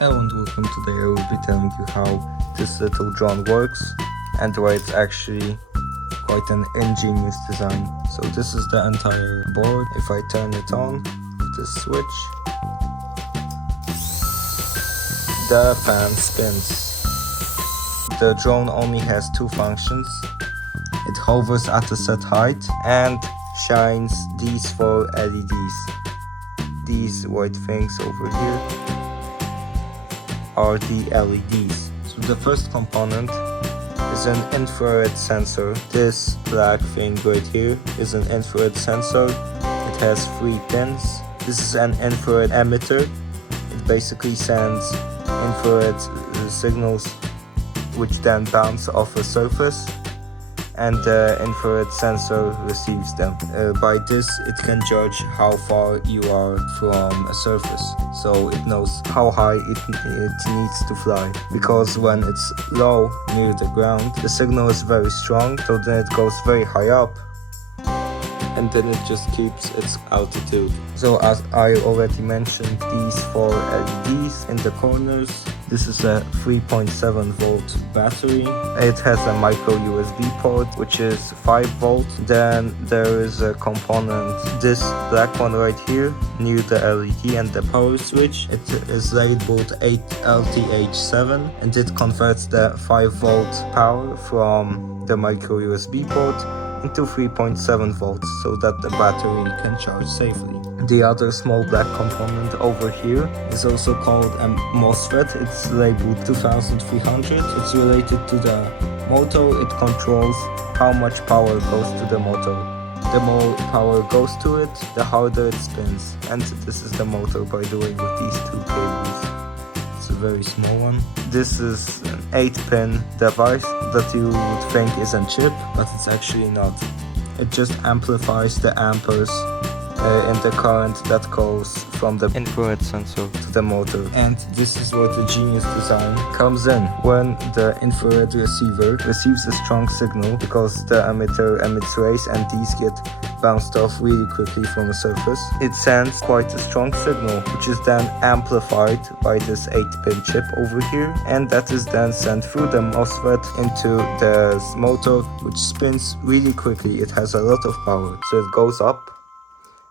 Hello and welcome. Today I will be telling you how this little drone works and why it's actually quite an ingenious design. So this is the entire board. If I turn it on with this switch, the fan spins. The drone only has two functions. It hovers at a set height and shines these four LEDs. These white things over here are the LEDs. So the first component is an infrared sensor. This black thing right here is an infrared sensor. It has 3 pins. This is an infrared emitter. It basically sends infrared signals which then bounce off a surface, and the infrared sensor receives them. By this it can judge how far you are from a surface, so it knows how high it needs to fly, because when it's low near the ground the signal is very strong, so then it goes very high up and then it just keeps its altitude. So as I already mentioned, these 4 LEDs in the corners. This is a 3.7 volt battery. It has a micro USB port which is 5 volts. Then there is a component, this black one right here near the LED and the power switch. It is labeled 8LTH7 and it converts the 5 volt power from the micro USB port into 3.7 volts so that the battery can charge safely. The other small black component over here is also called a MOSFET. It's labeled 2300. It's related to the motor. It controls how much power goes to the motor. The more power goes to it, the harder it spins. And this is the motor, by the way, with these 2 cables. It's a very small one. This is an 8-pin device that you would think is a chip, but it's actually not. It just amplifies the amperes in the current that goes from the infrared sensor to the motor. And this is where the genius design comes in. When the infrared receiver receives a strong signal, because the emitter emits rays and these get bounced off really quickly from a surface, it sends quite a strong signal, which is then amplified by this 8-pin chip over here, and that is then sent through the MOSFET into the motor, which spins really quickly. It has a lot of power, so it goes up.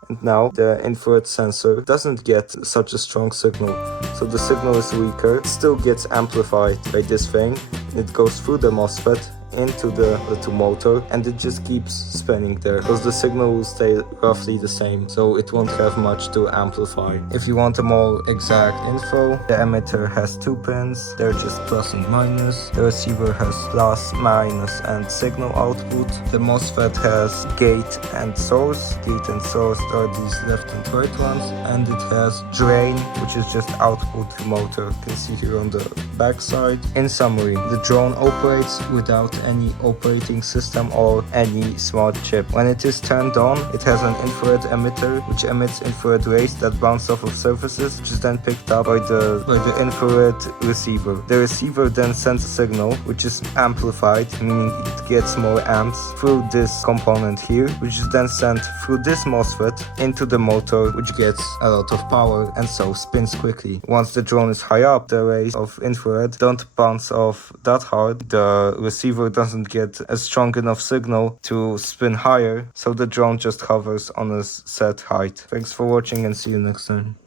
And now the infrared sensor doesn't get such a strong signal, so the signal is weaker. It still gets amplified by this thing. It goes through the MOSFET into the little motor and it just keeps spinning there, because the signal will stay roughly the same, so it won't have much to amplify. If you want a more exact info, the emitter has 2 pins. They're just plus and minus. The receiver has plus, minus and signal output. The MOSFET has gate and source. Gate and source are these left and right ones, and it has drain, which is just output to motor. You can see here on the back side. In summary, the drone operates without any operating system or any smart chip. When it is turned on, it has an infrared emitter which emits infrared rays that bounce off of surfaces, which is then picked up by the infrared receiver. The receiver then sends a signal which is amplified, meaning it gets more amps, through this component here, which is then sent through this MOSFET into the motor, which gets a lot of power and so spins quickly. Once the drone is high up, the rays of infrared don't bounce off that hard. The receiver doesn't get a strong enough signal to spin higher, so the drone just hovers on a set height. Thanks for watching and see you next time.